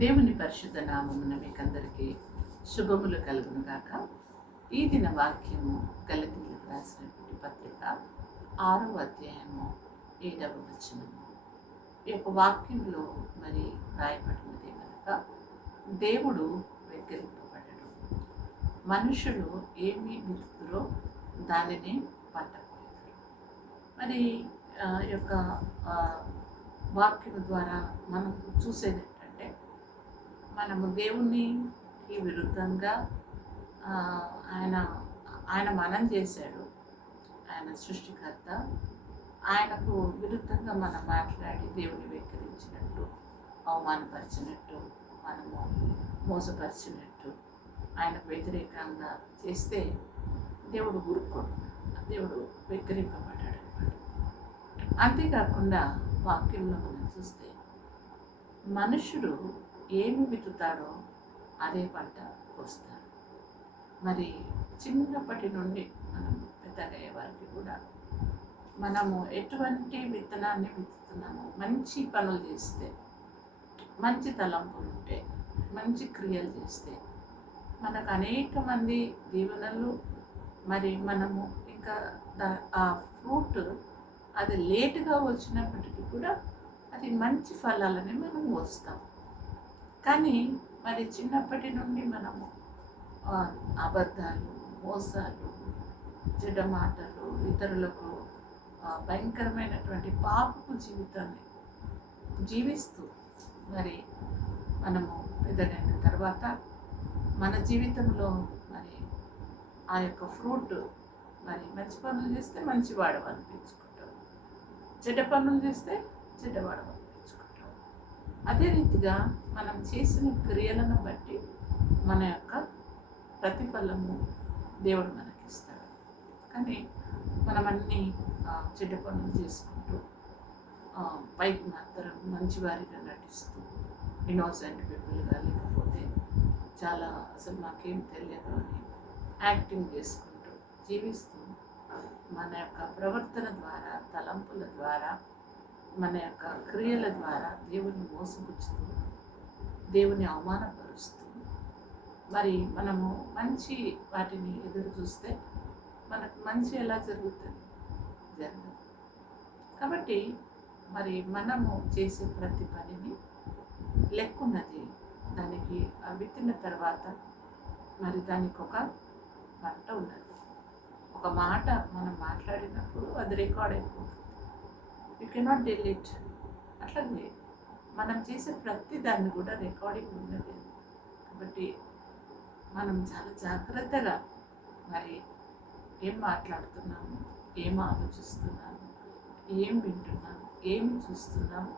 దేవుని పరిశుద్ధ నామమున మీకందరికీ శుభములు కలుగును గాక ఈ దిన వాక్యము గలతీలకు రాసినటువంటి పత్రిక ఆరో అధ్యాయము ఏడవ వచనము. ఈ యొక్క వాక్యంలో మరి రాయబడినది కనుక దేవుడు వెక్కిరింపబడడు. మనుషులు ఏమి విత్తురో దానిని పంటపోయారు మరి యొక్క వాక్యం ద్వారా మనం చూసేది మనము దేవునికి విరుద్ధంగా ఆయన ఆయన మనం చేశాడు. ఆయన సృష్టికర్త. ఆయనకు విరుద్ధంగా మనం మాట్లాడి దేవుని వెక్కిరించినట్టు అవమానపరిచినట్టు మనము మోసపరిచినట్టు ఆయనకు వ్యతిరేకంగా చేస్తే దేవుడు ఊరుకోడు. దేవుడు వెక్కిరింపబడ్డాడు అనమాట అంతేకాకుండా వాక్యంలో మనం చూస్తే మనుషుడు ఏమి విత్తుతారో అదే పంట కోస్తారు. మరి చిన్నప్పటి నుండి మనం పెద్దగయ్యే వారికి కూడా మనము ఎటువంటి విత్తనాన్ని విత్తుతున్నామో మంచి పనులు చేస్తే మంచి తలంపులు ఉంటే మంచి క్రియలు చేస్తే మనకు అనేక మంది దీవెనలు మరి మనము ఇంకా దా- ఆ ఫ్రూట్ అది లేటుగా వచ్చినప్పటికీ కూడా అది మంచి ఫలాలని మనం వస్తాం కానీ మరి చిన్నప్పటి నుండి మనము అబద్ధాలు మోసాలు చెడ్డ మాటలు ఇతరులకు భయంకరమైనటువంటి పాపపు జీవితాన్ని జీవిస్తూ మరి మనము పెద్దగైన తర్వాత మన జీవితంలో మరి ఆ యొక్క ఫ్రూట్ మరి మంచి పనులు చేస్తే మంచివాడు అనిపించుకుంటాం. చెడ్డ పనులు చేస్తే చెడ్డవాడు అదే రీతిగా మనం చేసిన క్రియలను బట్టి మన యొక్క ప్రతిఫలము దేవుడు మనకిస్తాడు. కానీ మనం అన్ని చెడ్డ పనులు చేసుకుంటూ పైకి మాత్రం మంచివారిగా నటిస్తూ ఇన్నోసెంట్ పీపుల్గా లేకపోతే చాలా అసలు మాకేం తెలియదు అని యాక్టింగ్ చేసుకుంటూ జీవిస్తూ మన యొక్క ప్రవర్తన ద్వారా తలంపుల ద్వారా మన యొక్క క్రియల ద్వారా దేవుని మోసపుచ్చుతూ దేవుని అవమానపరుస్తూ మరి మనము మంచి వాటిని ఎదురు చూస్తే మనకు మంచి ఎలా జరుగుతుంది? జరగదు. కాబట్టి మరి మనము చేసే ప్రతి పనిని లెక్కున్నది. దానికి ఆ విత్తిన తర్వాత మరి దానికి ఒక పంట ఉన్నది ఒక మాట మనం మాట్లాడినప్పుడు అది రికార్డ్ అయిపోతుంది. కెనాట్ డిలీట్ అట్లాగే మనం చేసే ప్రతి దాన్ని కూడా రికార్డింగ్ ఉన్నది కాబట్టి మనం చాలా జాగ్రత్తగా మరి ఏం మాట్లాడుతున్నాము ఏం ఆలోచిస్తున్నాము ఏం వింటున్నాము ఏం చూస్తున్నాము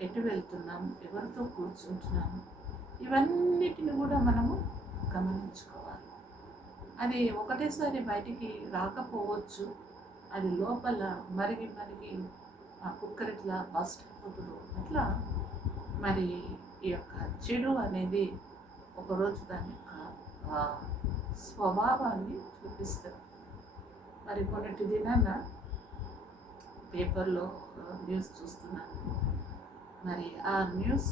ఎటు వెళ్తున్నాము ఎవరితో కూర్చుంటున్నాము ఇవన్నిటిని కూడా మనము గమనించుకోవాలి. అది ఒకటేసారి బయటికి రాకపోవచ్చు. అది లోపల మరిగి మరిగి కుక్కర్ ఇట్లా బస్ట్ అవుతుందో అట్లా మరి ఈ యొక్క చెడు అనేది ఒకరోజు దాని యొక్క స్వభావాన్ని చూపిస్తారు మరి కొన్నిటి దినాన పేపర్లో న్యూస్ చూస్తున్నాను. మరి ఆ న్యూస్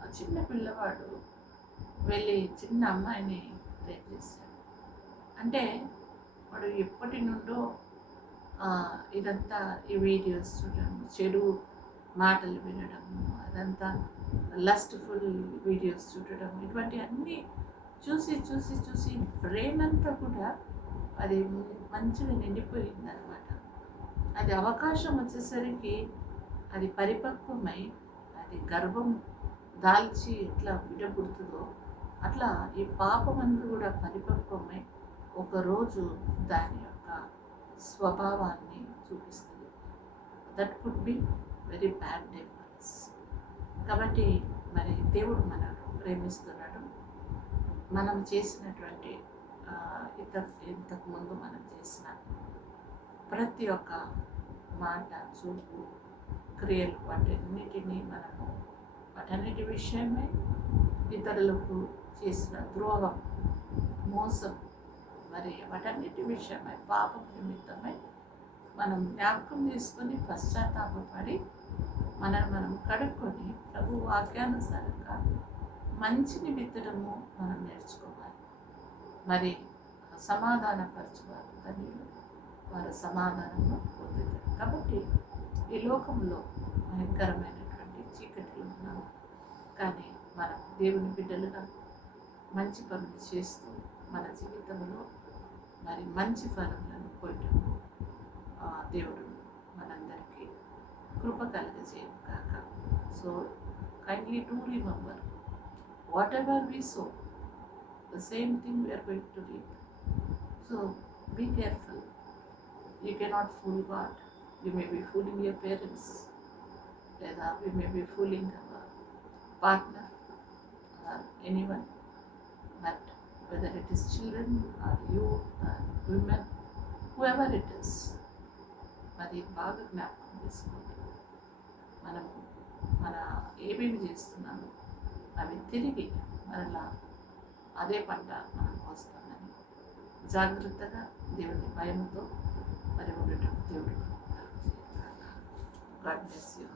ఆ చిన్న పిల్లవాడు వెళ్ళి చిన్న అమ్మాయిని రేప్ చేశాడు అంటే వాడు ఎప్పటి నుండో ఇదంతా ఈ వీడియోస్ చూడడం చెడు మాటలు వినడం అదంతా లస్ట్ఫుల్ వీడియోస్ చూడడం ఇటువంటి అన్నీ చూసి చూసి చూసి బ్రెయిన్ అంతా కూడా అది మంచిగా నిండిపోయింది అనమాట అది అవకాశం వచ్చేసరికి అది పరిపక్వమై అది గర్భం దాల్చి ఎట్లా బిడ్డ అట్లా ఈ పాపం అంతా కూడా పరిపక్వమై ఒకరోజు దాని యొక్క స్వభావాన్ని చూపిస్తుంది. That could be very bad day కాబట్టి మరి దేవుడు మనను ప్రేమిస్తున్నాడు. మనం చేసినటువంటి ఇంత ఇంతకుముందు మనం చేసిన ప్రతి ఒక్క మాట చూపు క్రియలు వాటన్నిటినీ మనము వాటన్నిటి విషయమే ఇతరులకు చేసిన ద్రోహం మోసం మరి వాటన్నిటి విషయమై పాపం నిమిత్తమై మనం జ్ఞాపకం చేసుకొని పశ్చాత్తాపడి మనల్ని మనం కడుక్కొని ప్రభు వాక్యానుసారంగా మంచిని విత్తడము మనం నేర్చుకోవాలి. మరి సమాధానపరచువారు ధన్యులు వారు సమాధానము పొందుతారు. కాబట్టి ఈ లోకంలో భయంకరమైనటువంటి చీకటిలో ఉన్నాము కానీ మనం దేవుని బిడ్డలుగా మంచి పనులు చేస్తూ మన జీవితంలో మరి మంచి ఫలములను పొందము ఆ దేవుడు మనందరికీ కృప కలగజేయము కాక so kindly to remember whatever we so the same thing we are going to read so be careful you cannot fool God you may be fooling your parents లేదా we may be fooling our partner or anyone but whether it is children are youth or women, whoever it is, మరి బాగా జ్ఞాపకం చేసుకోండి. మనము మన ఏమేమి చేస్తున్నామో అవి తిరిగి మరలా అదే పంట మనకు వస్తుందని జాగ్రత్తగా దేవుని భయంతో మరి ఉండటం దేవుడు గాడ్ బ్లెస్ యూ